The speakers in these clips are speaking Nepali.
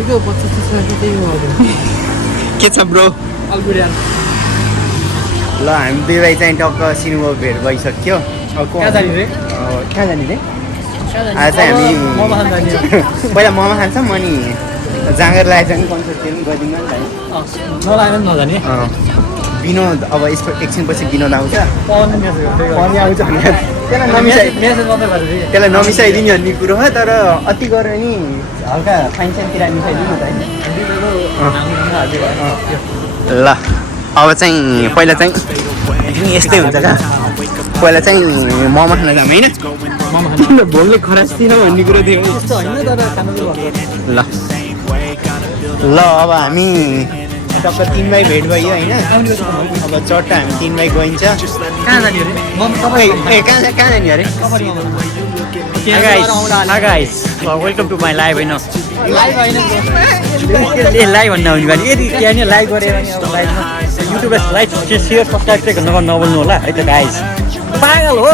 निको 25-30 मान्छे त्यही हो के छ ब्रो अल्बुरियान ल हामी दुई भाइ चाहिँ टक्क सिनेमा भेट भइसक्यो कहाँ जाने रे कहाँ जाने रे आज चाहिँ हामी मोमो खान जाने पहिला मोमो खान्छौँ अनि जाँगर लागेको छ नि कन्सर्ट त्यो पनि गरिदिनु नि नलागेन नजाने विनोद अब यसको एकछिनपछि विनोद आउँछ पवन मेसेज पनि आउँछ भने मेसेज मात्रै गरेर त्यसलाई नमिसाइदिने भन्ने कुरो हो तर अति गरेर नि हल्का फाइन साइनतिर मिसाइदिनु त ल अब चाहिँ पहिला चाहिँ यस्तै हुन्छ क्या पहिला चाहिँ मोमो खान जाऊँ होइन भोलले खरास थिएन भन्ने कुरो थियो त्यस्तो होइन तर खानु ल ल अब हामी टक्क 3 भाइ भेट भयो होइन अब चट्टा हामी 3 भाइ गइन्छ कहाँ जाने अरे कहाँ जाने अरे guys, welcome to my live होइन लाइभ होइन लाइभ भन्दा हुन्छ भने यदि त्यहाँ नि लाइभ गरेर भने अब लाइभमा युट्युबमा लाइक सेयर सब्सक्राइब चाहिँ नगर्नु होला है त गाइस पागल हो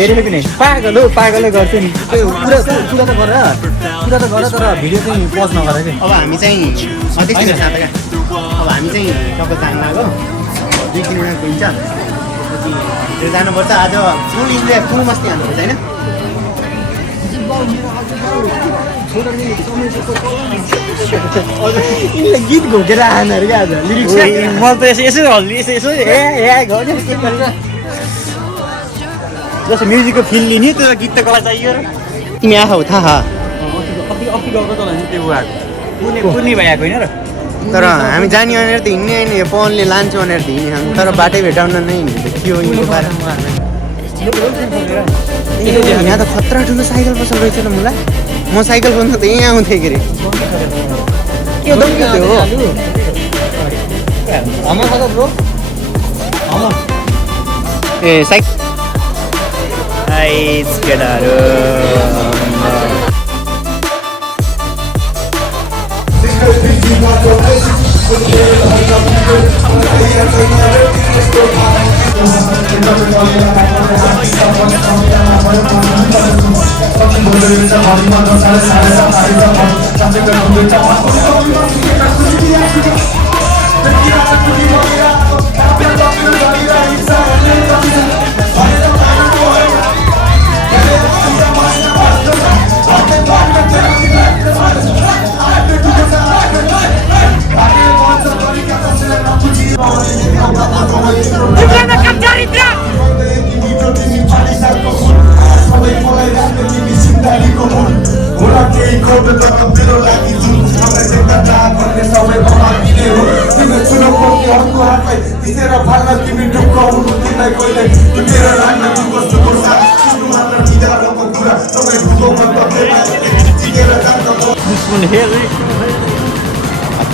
हेरेको कि नै पागल गर्छु नि कुरा त गर तर भिडियो चाहिँ पोस्ट नगर कि अब हामी चाहिँ अध्यक्ष साथ क्या अब हामी चाहिँ टक्क जान लाग्यो 2 किलोमिटर गइन्छ त्यो जानुपर्छ आज फुल इन्जोय फुल मस्ती हान्नुपर्छ होइन गीत घोकेर आएन क्या आज लिरिक्स म त यसो जस्तो म्युजिकको फिल लिने त्यो गीत त कला चाहियो र तिमी आऊ थाहा अस्ति गएको त त्यो कुर्ने भइआएको होइन र तर हामी जाने भनेर त हिँड्ने होइन यो पवनले लान्छ भनेर त हिँड्ने हामी तर बाटै भेटाउन नै हिँडेको के हो यो यहाँ त खतरा ठुलो साइकल पसल रहेछ ल मुला म साइकल बन्द त यहीँ आउँथेँ के अरे के दम्क्यो त्यो हो ए साइकल केटाहरू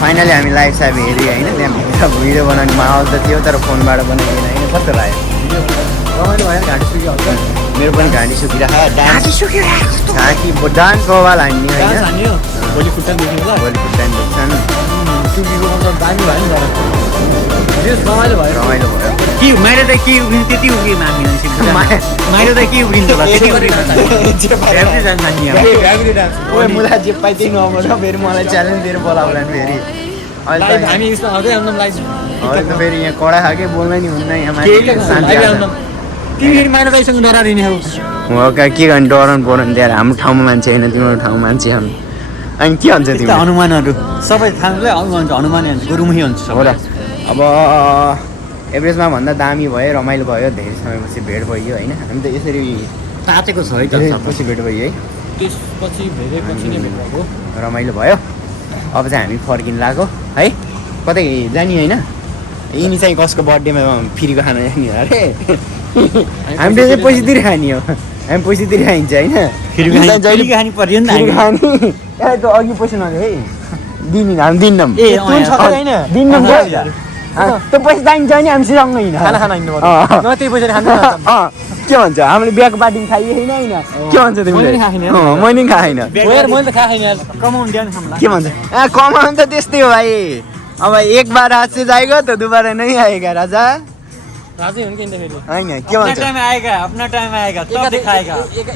फाइनली हामी लाइभ साइभ हेऱ्यो होइन त्यहाँ भिडियो बनाउने माहौल त थियो तर फोनबाट बनाइदिएन होइन कस्तो लाग्यो रमाइलो भयो घाँटी सुक्यो मेरो पनि घाँटी सुकिरहेको घाँटी डान्स बवाल हान्ने होइन भोलि खुट्टा दुख्नु होला भोलि खुट्टा दुख्छन् टुकीको मतलब दामी भयो नि तर रमाइलो भयो के माइर त के उब्रिन्छ त्यति उब्रियो माइर त के उब्रिन्छ होला त्यति उब्रियो मुला जे पाइ त्यही नम्बर फेरि मलाई च्यालेन्ज दिएर बोलाउला नि फेरि अहिले हामी यसमा आउँदै आउँदैम लाइभ त फेरि यहाँ कडा खाके बोल्न नि हुन्न यहाँ तिमी माइर दाइसँग डरारिने हो हो के गर्ने डराउनु पराउनु त्यहाँ हाम्रो ठाउँमा मान्छे होइन तिम्रो ठाउँमा मान्छे हामी अनि के भन्छ तिमी अनुमानहरू सबै थाहा अनुमानै हुन्छ गुरुमुखी हुन्छ हो र अब एभरेजमा भन्दा दामी भयो रमाइलो भयो धेरै समयपछि भेट भयो होइन हामी त यसरी तातेको छ है पछि भेट भयो है त्यसपछि भेटेपछि नै भेट भएको रमाइलो भयो अब चाहिँ हामी फर्किन लाग्यो है कतै जाने होइन यिनी चाहिँ कसको बर्थडेमा फ्रीको खाना जाने अरे हामीले चाहिँ पैसा तिरेर खाने हो हामी पैसा तिरेर खाइन्छ होइन खानु पर्यो नि अघि पैसा नदियो है हामी दिन्नौँ त्यो पैसा चाहिन्छ नि हामीसँग होइन खाना खाना हिँड्नु त्यही पैसा खानु के भन्छ हामीले बिहाको पार्टीमा खाइयो होइन होइन के भन्छ तिमीले मैले पनि खाएन मैले त खाएन कमाउनु ध्यान के भन्छ कमाउनु त त्यस्तै हो भाइ अब एक बार हाथ से जाएगा तो दोबारा नहीं आएगा राजा राजै हुन् कि नि त फेरि होइन के अपना भन्छ टाइम आएगा अपना टाइम आएगा तब दिखाएगा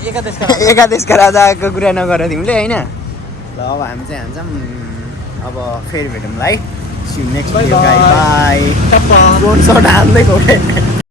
एकादेशका एकादेशका राजाको कुरा नगर तिमीले होइन ल अब हामी चाहिँ हान्छौँ अब फेरि भेटौँ ल है next Bye video bye. Bye don't सट हाल्दै गयो